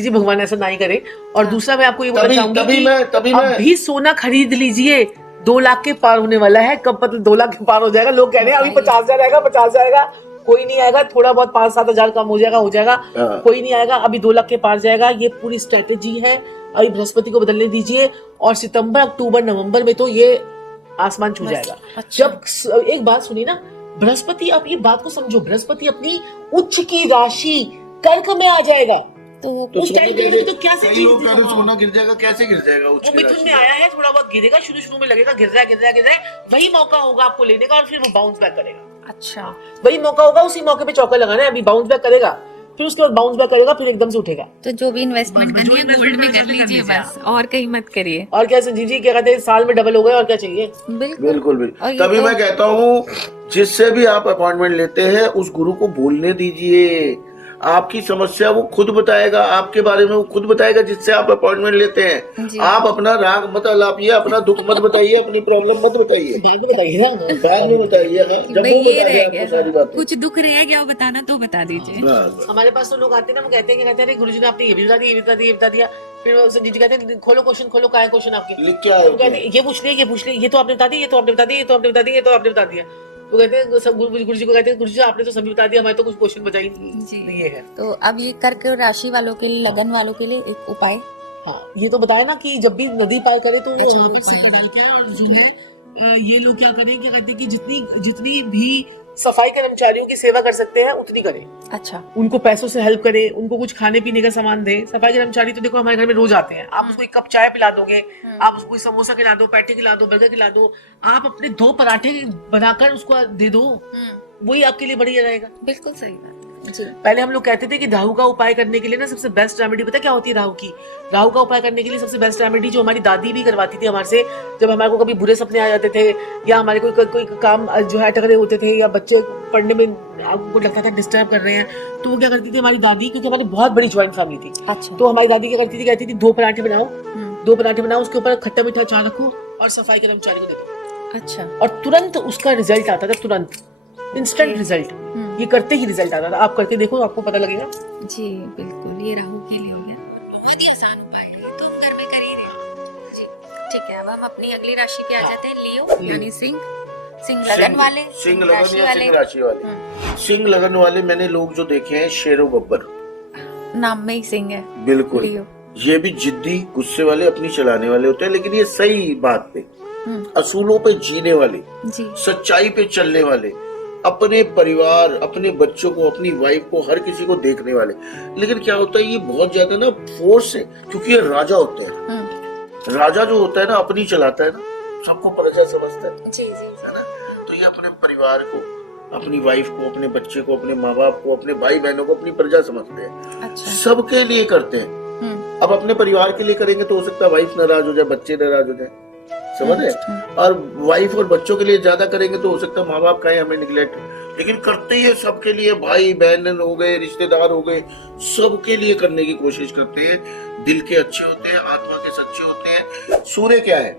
जी भगवान ऐसा नहीं करे। और दूसरा मैं आपको ये बोलना चाहूंगी तभी कि अभी सोना खरीद लीजिए, 2 लाख के पार होने वाला है। कब मतलब 2 लाख के पार हो जाएगा? लोग कह रहे हैं अभी 50,000 आएगा, 50,000 आएगा। कोई नहीं आएगा, थोड़ा बहुत 5-7 हजार कम हो जाएगा। कोई नहीं आएगा, अभी 2 लाख के पार जाएगा। ये पूरी स्ट्रेटेजी है। अभी बृहस्पति को बदलने दीजिए और सितंबर, अक्टूबर, नवंबर में तो ये आसमान छू जाएगा। जब एक बात सुनिए ना, बृहस्पति, आप ये बात को समझो, बृहस्पति अपनी उच्च की राशि कर्क में आ जाएगा। तो उस टाइम पे तो कैसे सोना गिर जाएगा, कैसे गिर जाएगा? वो मिथुन में आया है, थोड़ा बहुत गिरेगा, शुरू में लगेगा गिर रहा है, वही मौका होगा आपको लेने का और फिर वो बाउंस बैक करेगा। अच्छा, वही मौका होगा, उसी मौके पे चौका लगाना है। अभी बाउंस बैक करेगा, फिर उसके बाद बाउंस बैक करेगा, फिर एकदम से उठेगा। तो जो भी इन्वेस्टमेंट करनी है गोल्ड में कर लीजिए बस, और कहीं मत करिए। और क्या संजीव जी, क्या कहते हैं, साल में डबल हो गए, और क्या चाहिए? बिल्कुल। तभी मैं कहता हूँ, जिससे भी आप अपॉइंटमेंट लेते हैं उस गुरु को बोलने दीजिए। आपकी समस्या वो खुद बताएगा, आपके बारे में वो खुद बताएगा जिससे आप अपॉइंटमेंट लेते हैं। आप अपना राग मत अलापिए, अपना दुख मत बताइए, अपनी प्रॉब्लम मत बताइए, बाद में बताइए। जब वो बताइए आपको सारी बातें, कुछ दुख रह गया बताना तो बता दीजिए। हमारे पास तो लोग आते हैं ना, वो कहते हैं गुरुजी ने आपने ये भी बता दिया। फिर संजीव जी कहते हैं खोलो क्वेश्चन, खोलो, क्या है क्वेश्चन आपके? लिख के आए? कहते हैं ये पूछ लिया, ये तो आपने बता दिया, ये तो आपने बता दिया। वो कहते हैं सब गुरुजी को कहते हैं, गुरुजी आपने तो सभी बता दिया, हमारे तो कुछ क्वेश्चन बचा ही नहीं है। तो अब ये कर्क राशि वालों के लिए, लगन वालों के लिए एक उपाय, हाँ, ये तो बताया ना कि जब भी नदी पार करे तो वहाँ पर सिक्का डाल के आए। और जो है ये लोग क्या करें, क्या कहते हैं कि जितनी भी सफाई कर्मचारियों की सेवा कर सकते हैं उतनी करें। अच्छा, उनको पैसों से हेल्प करें, उनको कुछ खाने पीने का सामान दें। सफाई कर्मचारी तो देखो हमारे घर में रोज आते हैं, आप उसको एक कप चाय पिला दोगे, आप उसको समोसा खिला दो, पैटी खिला दो, बर्गर खिला दो, आप अपने 2 पराठे बनाकर उसको दे दो, वही आपके लिए बढ़िया रहेगा। बिल्कुल सही बात जी। पहले हम लोग कहते थे कि राहु का उपाय करने के लिए ना सबसे बेस्ट रेमेडी पता क्या होती है? राहु का उपाय करने के लिए सबसे बेस्ट रेमेडी जो हमारी दादी भी करवाती थी हमारे से, जब हमारे को कभी बुरे सपने आ जाते थे या हमारे कोई काम जो है अटक रहे होते थे या बच्चे पढ़ने में आपको लगता था डिस्टर्ब कर रहे हैं, तो वो क्या करती थी हमारी दादी, क्योंकि हमारी बहुत बड़ी ज्वाइंट फैमिली थी। अच्छा। तो हमारी दादी क्या करती थी, कहती थी 2 पराठे बनाओ, उसके ऊपर खट्टा मीठा अचार रखो और सफाई कर्मचारी को दे दो। अच्छा। और तुरंत उसका रिजल्ट आता था, तुरंत इंस्टेंट रिजल्ट। ये करते ही रिजल्ट आता था। आप करके देखो, आपको पता लगेगा। जी बिल्कुल, ये राहु के लिए हो गया, बहुत ही आसान उपाय है, तो हम घर में कर ही रहे जी। ठीक है, अब हम अपनी अगली राशि पे आ जाते हैं, लियो यानी सिंह लगन वाले, सिंह लगन राशि वाले। सिंह लगन वाले मैंने लोग जो देखे हैं, शेरो गब्बर नाम में ही सिंह है। बिल्कुल। लियो ये भी जिद्दी, गुस्से वाले, अपनी चलाने वाले होते हैं, लेकिन ये सही बात पे, असूलों पे जीने वाले, सच्चाई पे चलने वाले, अपने परिवार, अपने बच्चों को, अपनी वाइफ को, हर किसी को देखने वाले। लेकिन क्या होता है, ये बहुत ज्यादा ना फोर्स है, क्योंकि ये राजा होते हैं। राजा जो होता है ना, अपनी चलाता है ना, सबको प्रजा समझता है जी, है ना। तो ये अपने परिवार को, अपनी वाइफ को, अपने बच्चे को, अपने माँ बाप को, अपने भाई बहनों को अपनी प्रजा समझते हैं। अच्छा। सबके लिए करते हैं। अब अपने परिवार के लिए करेंगे तो हो सकता है वाइफ नाराज हो जाए, बच्चे नाराज हो जाए, समझ रहे। और वाइफ और बच्चों के लिए ज्यादा करेंगे तो हो सकता है माँ बाप कहें हमें निगलेक्ट। लेकिन करते ही सबके लिए, भाई बहन हो गए, रिश्तेदार हो गए, सबके लिए करने की कोशिश करते हैं। दिल के अच्छे होते हैं, आत्मा के सच्चे होते हैं। सूर्य क्या है?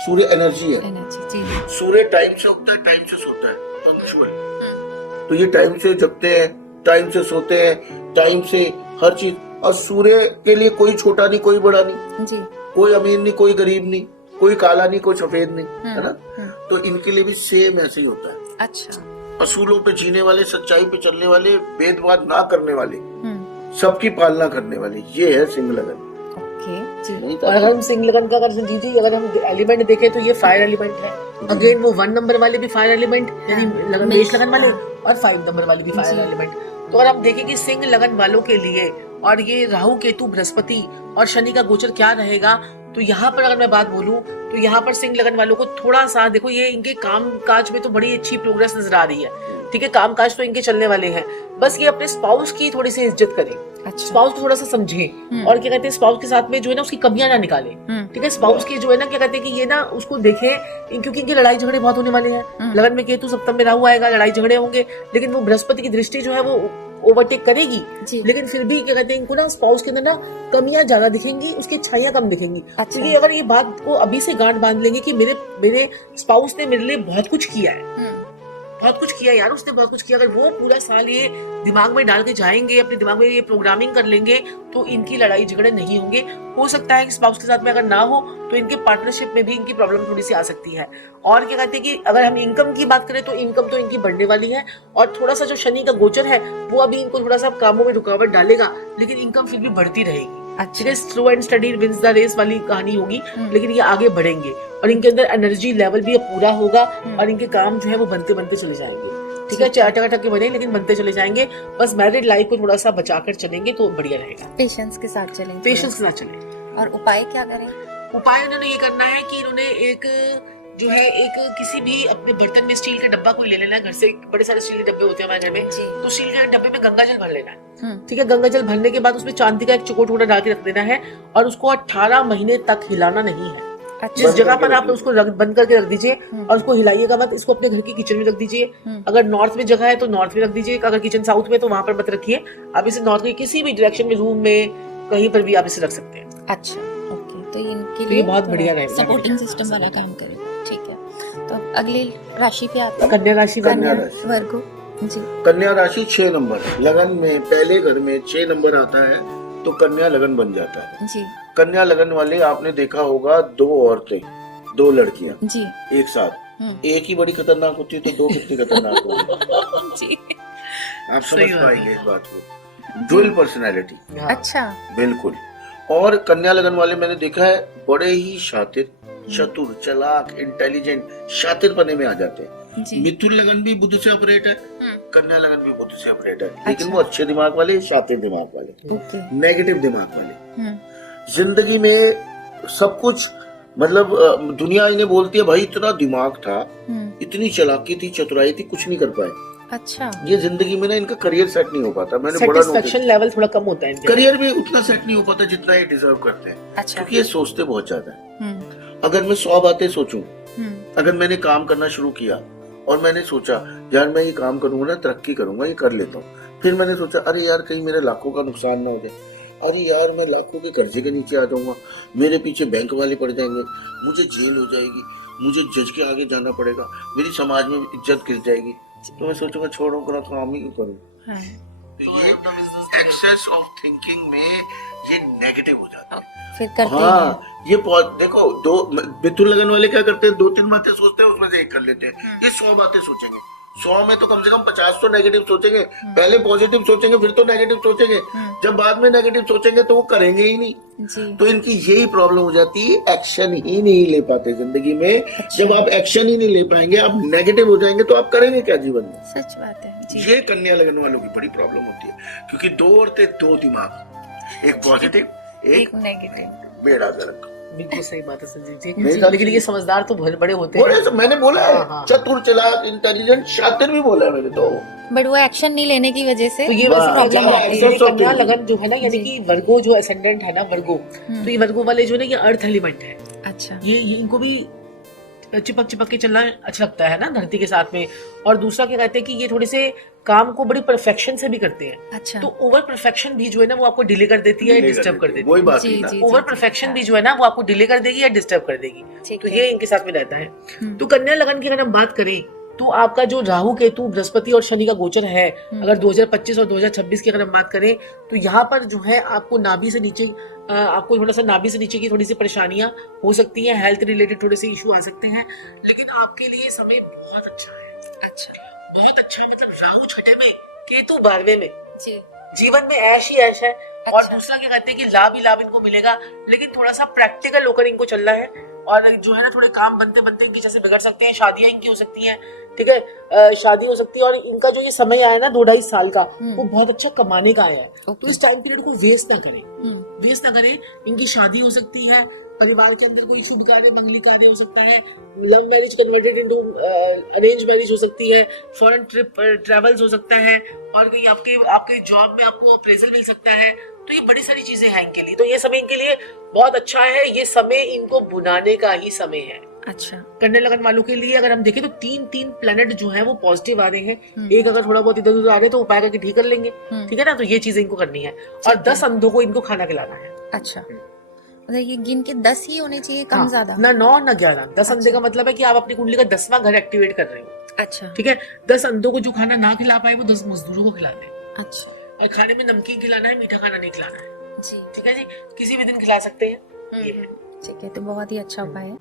सूर्य एनर्जी है। सूर्य टाइम से उगता है, टाइम से सोता है, पंक्चुअल। तो ये टाइम से जगते हैं, टाइम से सोते हैं, टाइम से हर चीज। और सूर्य के लिए कोई छोटा नहीं, कोई बड़ा नहीं जी। कोई अमीर नहीं, कोई गरीब नहीं, कोई काला नहीं, कोई सफेद नहीं, है ना। तो इनके लिए भी सेम ऐसे ही होता है। अच्छा। असूलों पे जीने वाले, सच्चाई पे चलने वाले, भेदभाव ना करने वाले, सबकी पालना करने वाले, ये है सिंह लगन। तो अगर हम सिंह लगन का अगर हम एलिमेंट देखें तो ये फायर एलिमेंट है। अगेन वो 1 नंबर वाले भी फायर एलिमेंट, यानी मेष लगन वाले, और 5 नंबर वाले भी फायर एलिमेंट। तो अगर हम देखें कि सिंह लगन वालों के लिए, और ये राहु, केतु, बृहस्पति और शनि का गोचर क्या रहेगा, तो यहाँ पर अगर मैं बात बोलूं तो यहाँ पर सिंह लगन वालों को थोड़ा सा देखो, ये इनके काम काज में तो बड़ी अच्छी प्रोग्रेस नजर आ रही है। ठीक है, काम काज तो इनके चलने वाले हैं, बस ये अपने स्पाउस की थोड़ी सी इज्जत करें। अच्छा। स्पाउस को थोड़ा सा समझे, और क्या कहते हैं, स्पाउस के साथ में जो है ना उसकी कमियां ना निकाले। ठीक है, स्पाउस की जो है ना, क्या कहते हैं कि ये ना उसको देखे, क्योंकि इनके लड़ाई झगड़े बहुत होने वाले हैं। लगन में केतु, सप्तम में राहु आएगा, लड़ाई झगड़े होंगे, लेकिन वो बृहस्पति की दृष्टि जो है वो ओवरटेक करेगी। लेकिन फिर भी क्या कहते हैं, इनको ना स्पाउस के अंदर ना कमियां ज्यादा दिखेंगी, उसकी अच्छाइयां कम दिखेंगी। अच्छा। क्योंकि अगर ये बात को अभी से गांठ बांध लेंगे कि मेरे स्पाउस ने मेरे लिए बहुत कुछ किया है, बहुत कुछ किया यार, उसने बहुत कुछ किया। अगर वो पूरा साल ये दिमाग में डाल के जाएंगे, अपने दिमाग में ये प्रोग्रामिंग कर लेंगे, तो इनकी लड़ाई झगड़े नहीं होंगे। हो सकता है कि स्पाउस के साथ में अगर ना हो तो इनके पार्टनरशिप में भी इनकी प्रॉब्लम थोड़ी सी आ सकती है। और क्या कहते हैं कि अगर हम इनकम की बात करें तो इनकम तो इनकी बढ़ने वाली है, और थोड़ा सा जो शनि का गोचर है वो अभी इनको थोड़ा सा कामों में रुकावट डालेगा, लेकिन इनकम फिर भी बढ़ती रहेगी। अच्छा, slow and study wins the race वाली कहानी होगी, लेकिन ये आगे बढ़ेंगे और इनके अंदर एनर्जी लेवल भी अब पूरा होगा और इनके काम जो है वो बनते बनते चले जाएंगे। ठीक है, अटक के बने लेकिन बनते चले जाएंगे। बस मैरिड लाइफ को थोड़ा सा बचाकर चलेंगे तो बढ़िया रहेगा। पेशेंस के साथ चलें, पेशेंस के साथ चलें। और उपाय क्या करें? उपाय उन्होंने ये करना है कि इन्होंने एक जो है एक किसी भी अपने बर्तन में स्टील का डब्बा कोई ले लेना है। घर से बड़े सारे स्टील के डब्बे होते हैं हमारे घर में, तो स्टील के डब्बे में गंगा जल भर लेना है। ठीक है, गंगा जल भरने के बाद उसमें चांदी का एक चौकोर टुकड़ा डाल के रख देना है और उसको 18 महीने तक हिलाना नहीं है। अच्छा, जिस जगह पर आप उसको बंद करके रख दीजिए और उसको हिलाइएगा मत। इसको अपने घर की किचन में रख दीजिए। अगर नॉर्थ में जगह है तो नॉर्थ में रख दीजिए, अगर किचन साउथ में तो वहां पर मत रखिए। आप इसे नॉर्थ के किसी भी डायरेक्शन में, रूम में, कहीं पर भी आप इसे रख सकते हैं। अच्छा, ओके, तो इनके तो लिए ये बहुत बढ़िया रहेगा, सपोर्टिंग सिस्टम वाला काम करेगा। ठीक है, तो अगली राशि पे आते हैं। कन्या राशि। कन्या राशि, वर्गो जी। कन्या राशि 6 नंबर लगन में, पहले घर में 6 नंबर आता है तो कन्या लगन बन जाता है जी। कन्या लगन वाले आपने देखा होगा, 2 औरतें, 2 लड़कियां जी एक साथ, एक ही बड़ी खतरनाक होती है तो 2 कितनी खतरनाक होगी। जी। आप समझ पाएंगे इस बात को। डुअल पर्सनैलिटी, अच्छा, बिल्कुल। और कन्या लगन वाले मैंने देखा है बड़े ही शातिर, चतुर, चालाक, इंटेलिजेंट, शातिर पने में आ जाते हैं। जी। मिथुन लगन भी बुध से ऑपरेट है, कन्या लगन भी बुध से ऑपरेट है, लेकिन वो अच्छे दिमाग वाले, शातिर दिमाग वाले, नेगेटिव दिमाग वाले। जिंदगी में सब कुछ मतलब दुनिया इन्हें बोलती है भाई इतना दिमाग था, इतनी चालाकी थी, चतुराई थी, कुछ नहीं कर पाए। अच्छा, ये जिंदगी में ना इनका करियर सेट नहीं हो पाता। मैंने बड़ा सेटिस्फैक्शन लेवल थोड़ा कम होता है इनका। करियर भी उतना सेट नहीं हो पाता जितना ये डिजर्व करते हैं। अच्छा, क्योंकि ये सोचते बहुत ज्यादा है। अगर मैं 100 बातें सोचूं, अगर मैंने काम करना शुरू किया और मैंने सोचा यार मैं ये काम करूंगा ना, तरक्की करूंगा, ये कर लेता हूँ, फिर मैंने सोचा अरे यार कहीं मेरे लाखों का नुकसान ना हो जाए, अरे यार मैं लाखों के कर्जे के नीचे आ जाऊंगा, मेरे पीछे बैंक वाले पड़ जाएंगे, मुझे जेल हो जाएगी, मुझे जज के आगे जाना पड़ेगा, मेरी समाज में इज्जत गिर जाएगी, तो मैं सोचूंगा छोड़ो करो, काम ही क्यों करूँ। ये एक्सेस ऑफ थिंकिंग में ये नेगेटिव हो जाता है। फिर करते हाँ, ये देखो, 2 मिथुन लगन वाले क्या करते हैं, 2-3 बातें सोचते हैं, उसमें से एक कर लेते हैं। ये 100 बातें सोचेंगे, 100 में तो कम से कम 50 तो नेगेटिव सोचेंगे। पहले पॉजिटिव सोचेंगे, फिर तो नेगेटिव सोचेंगे। जब बाद में नेगेटिव सोचेंगे तो वो करेंगे ही नहीं जी। तो इनकी यही प्रॉब्लम हो जाती है, एक्शन ही नहीं ले पाते जिंदगी में। जब आप एक्शन ही नहीं ले पाएंगे, आप नेगेटिव हो जाएंगे, तो आप करेंगे क्या जीवन में। सच बात है जी। ये कन्या लगन वालों की बड़ी प्रॉब्लम होती है, क्योंकि 2 औरतें 2 दिमाग, एक पॉजिटिव एक नेगेटिव। बेड़ा गर्क। बिल्कुल सही बात है संजीव जी, मेरे लेकिन ये समझदार तो बहुत बड़े होते हैं। तो मैंने बोला है, हाँ। चतुर, चालाक, इंटेलिजेंट, शातिर भी बोला है मैंने तो। बट वो एक्शन नहीं लेने की वजह से तो ये वाह, प्रॉब्लम क्या आती है। accept of कन्या thinking। लगन जो है ना, यानी कि वर्गो जो असेंडेंट है ना, वर्गो, तो ये वर्गो वाले जो है ना, ये अर्थ एलिमेंट है। अच्छा, ये इनको भी चिपक के चलना अच्छा लगता है ना धरती के साथ में। और दूसरा क्या कहते हैं कि ये थोड़े से काम को बड़ी परफेक्शन से भी करते हैं। अच्छा, तो ओवर परफेक्शन भी जो है ना वो आपको डिले कर देती है, डिस्टर्ब कर देती है। वही बात जी, है ना। जी। ओवर परफेक्शन भी जो है ना वो आपको डिले कर देगी या डिस्टर्ब कर देगी। तो ये इनके साथ में रहता है। तो कन्या लगन की अगर हम बात करें तो आपका जो राहु केतु बृहस्पति और शनि का गोचर है, अगर 2025 और 2026 की अगर हम बात करें तो यहाँ पर जो है आपको नाभि से नीचे, आपको थोड़ा सा नाभि से नीचे की थोड़ी सी परेशानियां हो सकती हैं, हेल्थ रिलेटेड थोड़े से इशू आ सकते हैं, लेकिन आपके लिए समय बहुत अच्छा है। अच्छा, बहुत अच्छा, मतलब राहु 6ठे में, केतु 12वें में, जी। जीवन में ऐश ही ऐश है। और दूसरा क्या कहते हैं कि लाभ ही लाभ इनको मिलेगा, लेकिन थोड़ा सा प्रैक्टिकल होकर इनको चलना है। और जो है ना थोड़े काम बनते बनते इनकी जैसे बिगड़ सकते हैं, शादियां इनकी हो सकती हैं, ठीक है, शादी हो सकती है। और इनका जो ये समय आया ना 2-2.5 साल का, वो बहुत अच्छा कमाने का आया है। तो इस टाइम पीरियड को वेस्ट ना करें, वेस्ट ना करें। इनकी शादी हो सकती है, परिवार के अंदर कोई शुभ कार्य, मंगली कार्य हो सकता है, love marriage converted into arrange marriage हो सकती है, फॉरेन ट्रिप ट्रेवल्स हो सकता है, और कहीं आपके जॉब में आपको अप्रेजल मिल सकता है। तो ये बड़ी सारी चीजें हैं इनके लिए। तो ये समय इनके लिए बहुत अच्छा है। ये समय इनको बुनाने का ही समय है। अच्छा, कन्या लगन वालों के लिए अगर हम देखें तो 3 प्लैनेट जो हैं वो पॉजिटिव आ रहे हैं। एक अगर थोड़ा बहुत इधर उधर आ रहे तो उपाय करके ठीक कर लेंगे, ठीक है ना। तो ये चीजें इनको करनी है। और 10 अंधों को इनको खाना खिलाना है। अच्छा, मतलब ये गिन के 10 ही होने चाहिए, कम ज्यादा ना 9 ना 11। 10 अंधे का मतलब है कि आप अपनी कुंडली का 10वां घर एक्टिवेट कर रहे हो। अच्छा ठीक है, 10 अंधों को जो खाना ना खिला पाए वो 10 मजदूरों को खिला दे। अच्छा और खाने में नमकीन खिलाना है, मीठा खाना नहीं खिलाना है। जी ठीक है जी, किसी भी दिन खिला सकते हैं। ये है। ठीक है, तो बहुत ही अच्छा उपाय है।